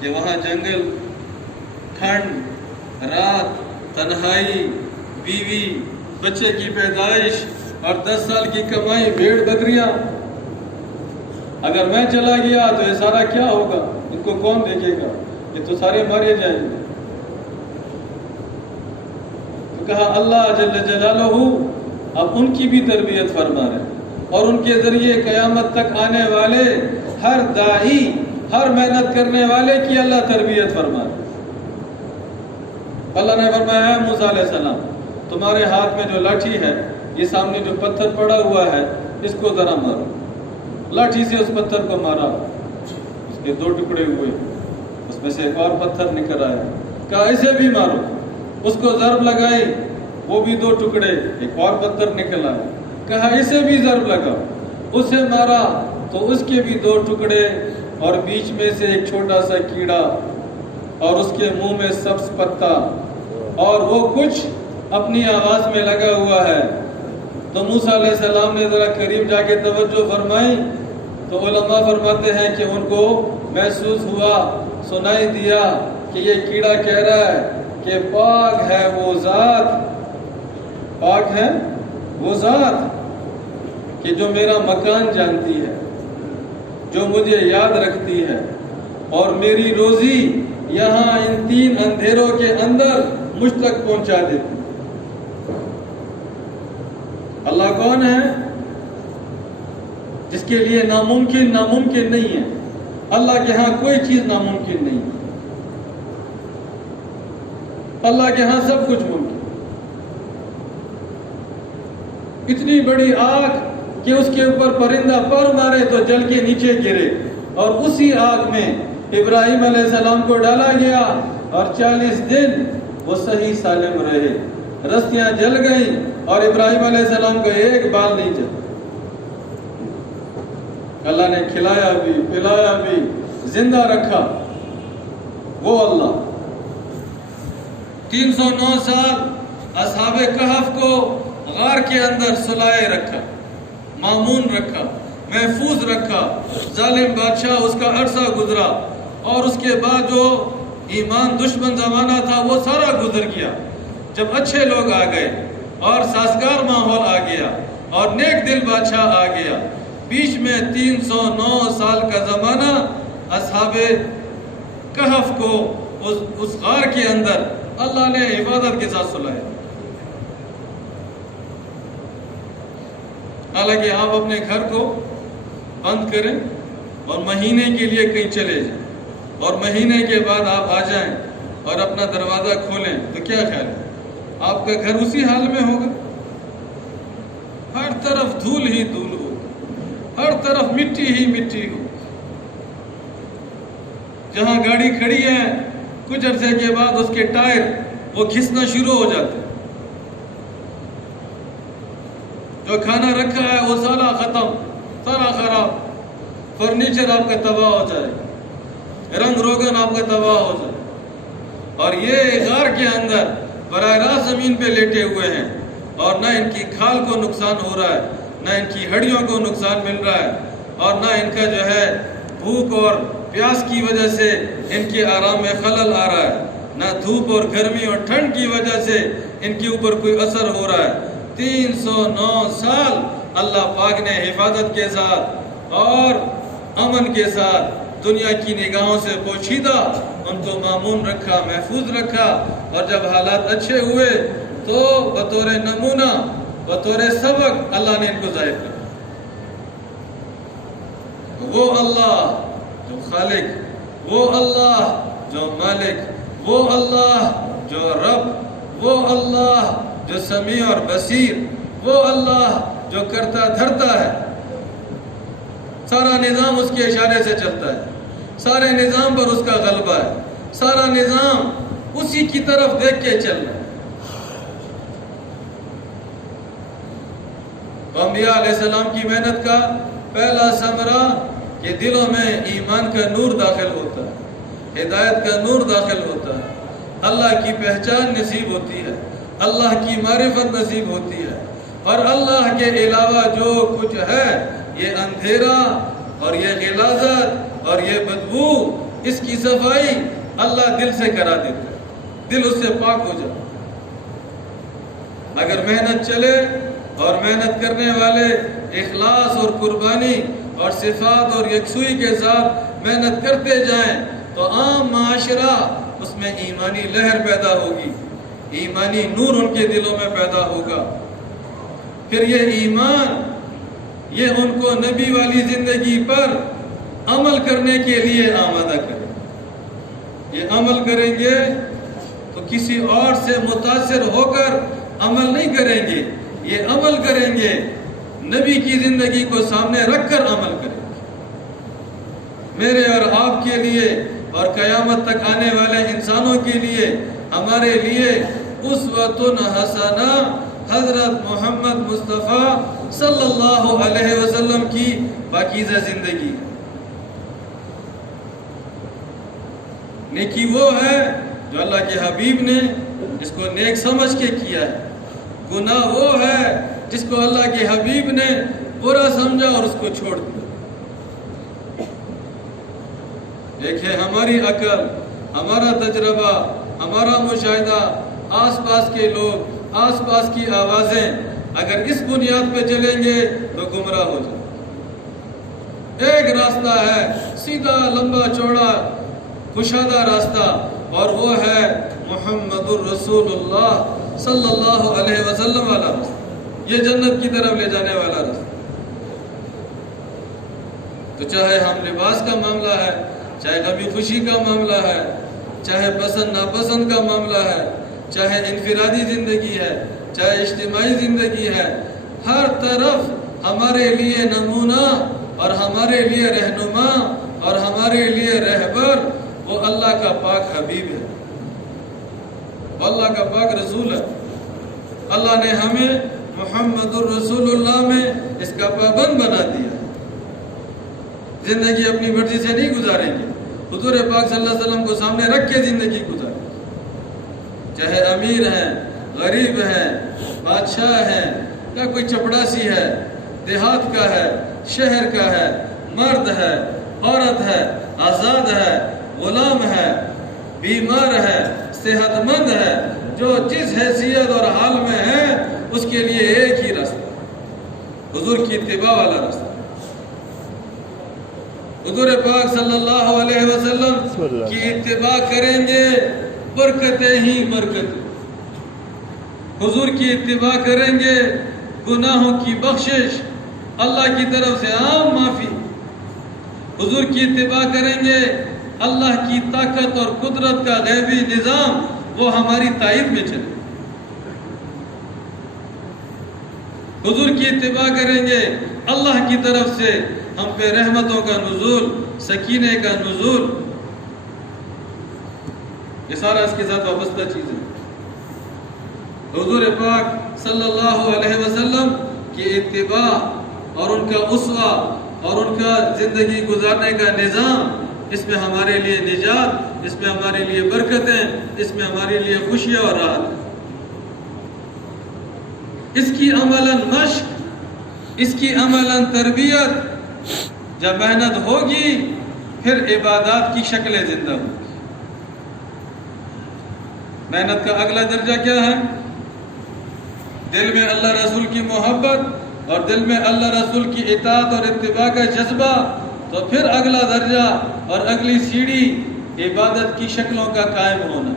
کہ وہاں جنگل، ٹھنڈ، رات، تنہائی، بیوی، بچے کی پیدائش اور 10 سال کی کمائی، بھیڑ بکریاں. اگر میں چلا گیا تو یہ سارا کیا ہوگا؟ ان کو کون دیکھے گا؟ یہ تو سارے مارے جائیں گے. تو کہا اللہ جل جلالہ اب ان کی بھی تربیت فرما رہے اور ان کے ذریعے قیامت تک آنے والے ہر داعی، ہر محنت کرنے والے کی اللہ تربیت فرما رہے. اللہ نے فرمایا ہے موسیٰ علیہ السلام تمہارے ہاتھ میں جو لاٹھی ہے، یہ سامنے جو پتھر پڑا ہوا ہے اس کو ذرا مارو. لاٹھی سے اس پتھر کو مارا، اس کے 2 ٹکڑے ہوئے، اس میں سے ایک اور پتھر نکل آیا. کہا اسے بھی مارو. اس کو ضرب لگائی، وہ بھی 2 ٹکڑے، ایک اور پتھر نکل آیا. کہا اسے بھی ضرب لگا. اسے مارا تو اس کے بھی 2 ٹکڑے اور بیچ میں سے ایک چھوٹا سا کیڑا اور اس کے منہ میں سبز پتا اور وہ کچھ اپنی آواز میں لگا ہوا ہے. تو موسیٰ علیہ السلام نے ذرا قریب جا کے توجہ فرمائی تو علماء فرماتے ہیں کہ ان کو محسوس ہوا، سنائی دیا کہ یہ کیڑا کہہ رہا ہے کہ پاک ہے وہ ذات، پاک ہے وہ ذات کہ جو میرا مکان جانتی ہے، جو مجھے یاد رکھتی ہے اور میری روزی یہاں ان 3 اندھیروں کے اندر مجھ تک پہنچا دیتی. اللہ کون ہے؟ جس کے لیے ناممکن نہیں ہے. اللہ کے ہاں کوئی چیز ناممکن نہیں ہے. اللہ کے ہاں سب کچھ ممکن. اتنی بڑی آگ کہ اس کے اوپر پرندہ پر مارے تو جل کے نیچے گرے، اور اسی آگ میں ابراہیم علیہ السلام کو ڈالا گیا اور 40 دن وہ صحیح سالم رہے. رستیاں جل گئیں اور ابراہیم علیہ السلام کا ایک بال نہیں جلا. اللہ نے کھلایا بھی، پلایا بھی، زندہ رکھا. وہ اللہ 309 سال اصحاب کہف کو غار کے اندر سلائے رکھا، مامون رکھا، محفوظ رکھا. ظالم بادشاہ اس کا عرصہ گزرا اور اس کے بعد جو ایمان دشمن زمانہ تھا وہ سارا گزر گیا. جب اچھے لوگ آ گئے اور سازگار ماحول آ گیا اور نیک دل بادشاہ آ گیا، بیچ میں 309 سال کا زمانہ اصحاب کہف کو اس غار کے اندر اللہ نے عبادت کے ساتھ سلایا. حالانکہ آپ اپنے گھر کو بند کریں اور مہینے کے لیے کہیں چلے جائیں اور مہینے کے بعد آپ آ جائیں اور اپنا دروازہ کھولیں تو کیا خیال ہے؟ آپ کا گھر اسی حال میں ہوگا. ہر طرف دھول ہی دھول ہو، ہر طرف مٹی ہی مٹی ہو. جہاں گاڑی کھڑی ہے کچھ عرصے کے بعد اس کے ٹائر وہ گھسنا شروع ہو جاتے ہیں. جو کھانا رکھا ہے وہ سارا ختم، سارا خراب. فرنیچر آپ کا تباہ ہو جائے، رنگ روگن آپ کا تباہ ہو جائے. اور یہ غار کے اندر براہ راست زمین پہ لیٹے ہوئے ہیں اور نہ ان کی کھال کو نقصان ہو رہا ہے، نہ ان کی ہڈیوں کو نقصان مل رہا ہے، اور نہ ان کا جو ہے بھوک اور پیاس کی وجہ سے ان کے آرام میں خلل آ رہا ہے، نہ دھوپ اور گرمی اور ٹھنڈ کی وجہ سے ان کے اوپر کوئی اثر ہو رہا ہے. 309 سال اللہ پاک نے حفاظت کے ساتھ اور امن کے ساتھ دنیا کی نگاہوں سے پوشیدہ ان کو مامون رکھا، محفوظ رکھا. اور جب حالات اچھے ہوئے تو بطور نمونہ، بطور سبق اللہ نے ان کو ظاہر کیا. وہ اللہ جو خالق، وہ اللہ جو مالک، وہ اللہ جو رب، وہ اللہ جو سمیع اور بصیر، وہ اللہ جو کرتا دھرتا ہے. سارا نظام اس کے اشارے سے چلتا ہے، سارے نظام پر اس کا غلبہ ہے، سارا نظام اسی کی طرف دیکھ کے چل رہا ہے. انبیاء علیہ السلام کی محنت کا پہلا ثمرہ کہ دلوں میں ایمان کا نور داخل ہوتا ہے، ہدایت کا نور داخل ہوتا ہے، اللہ کی پہچان نصیب ہوتی ہے، اللہ کی معرفت نصیب ہوتی ہے. اور اللہ کے علاوہ جو کچھ ہے یہ اندھیرا اور یہ غلاظت اور یہ بدبو اس کی صفائی اللہ دل سے کرا دیتا ہے، دل اس سے پاک ہو جائے۔ اگر محنت چلے اور محنت کرنے والے اخلاص اور قربانی اور صفات اور یکسوئی کے ساتھ محنت کرتے جائیں تو عام معاشرہ اس میں ایمانی لہر پیدا ہوگی، ایمانی نور ان کے دلوں میں پیدا ہوگا۔ پھر یہ ایمان یہ ان کو نبی والی زندگی پر عمل کرنے کے لیے آمادہ کرے۔ یہ عمل کریں گے تو کسی اور سے متاثر ہو کر عمل نہیں کریں گے، یہ عمل کریں گے نبی کی زندگی کو سامنے رکھ کر عمل کریں گے۔ میرے اور آپ کے لیے اور قیامت تک آنے والے انسانوں کے لیے ہمارے لیے اسوۃ حسنہ حضرت محمد مصطفیٰ صلی اللہ علیہ وسلم کی پاکیزہ زندگی۔ نیکی وہ ہے جو اللہ کے حبیب نے جس کو نیک سمجھ کے کیا ہے، گناہ وہ ہے جس کو اللہ کے حبیب نے برا سمجھا اور اس کو چھوڑ دیا۔ ایک ہے ہماری عقل، ہمارا تجربہ، ہمارا مشاہدہ، آس پاس کے لوگ، آس پاس کی آوازیں، اگر اس بنیاد پہ چلیں گے تو گمراہ ہو جائیں۔ ایک راستہ ہے سیدھا لمبا چوڑا کشادہ راستہ، اور وہ ہے محمد الرسول اللہ صلی اللہ علیہ وسلم والا راستہ، یہ جنت کی طرف لے جانے والا راستہ۔ تو چاہے ہم لباس کا معاملہ ہے، چاہے غمی خوشی کا معاملہ ہے، چاہے پسند ناپسند کا معاملہ ہے، چاہے انفرادی زندگی ہے، چاہے اجتماعی زندگی ہے، ہر طرف ہمارے لیے نمونہ اور ہمارے لیے رہنما اور ہمارے لیے رہبر وہ اللہ کا پاک حبیب ہے، اللہ کا پاک رسول ہے۔ اللہ نے ہمیں محمد الرسول اللہ میں اس کا پابند بنا دیا۔ زندگی اپنی مرضی سے نہیں گزاریں گے، حضور پاک صلی اللہ علیہ وسلم کو سامنے رکھ کے زندگی گزاریں گے۔ چاہے امیر ہیں، غریب ہیں، بادشاہ ہیں، یا کوئی چپڑاسی ہے، دیہات کا ہے، شہر کا ہے، مرد ہے، عورت ہے، آزاد ہے، غلام ہے، بیمار ہے، صحت مند ہے، جو جس حیثیت اور حال میں ہے اس کے لیے ایک ہی راستہ، حضور کی اتباع والا راستہ۔ حضور پاک صلی اللہ علیہ وسلم کی اتباع کریں گے برکتیں ہی برکتیں، حضور کی اتباع کریں گے گناہوں کی بخشش، اللہ کی طرف سے عام معافی، حضور کی اتباع کریں گے اللہ کی طاقت اور قدرت کا غیبی نظام وہ ہماری تائید میں چلے، حضور کی اتباع کریں گے اللہ کی طرف سے ہم پہ رحمتوں کا نزول، سکینے کا نزول، یہ سارا اس کے ساتھ وابستہ چیزیں۔ حضور پاک صلی اللہ علیہ وسلم کی اتباع اور ان کا اسوہ اور ان کا زندگی گزارنے کا نظام، اس میں ہمارے لیے نجات، اس میں ہمارے لیے برکتیں، اس میں ہمارے لیے خوشیاں اور راحت۔ اس کی عملاً مشق، اس کی عملاً تربیت جب محنت ہوگی پھر عبادات کی شکلیں زندہ ہوگی۔ محنت کا اگلا درجہ کیا ہے؟ دل میں اللہ رسول کی محبت اور دل میں اللہ رسول کی اطاعت اور اتباع کا جذبہ، تو پھر اگلا درجہ اور اگلی سیڑھی عبادت کی شکلوں کا قائم ہونا۔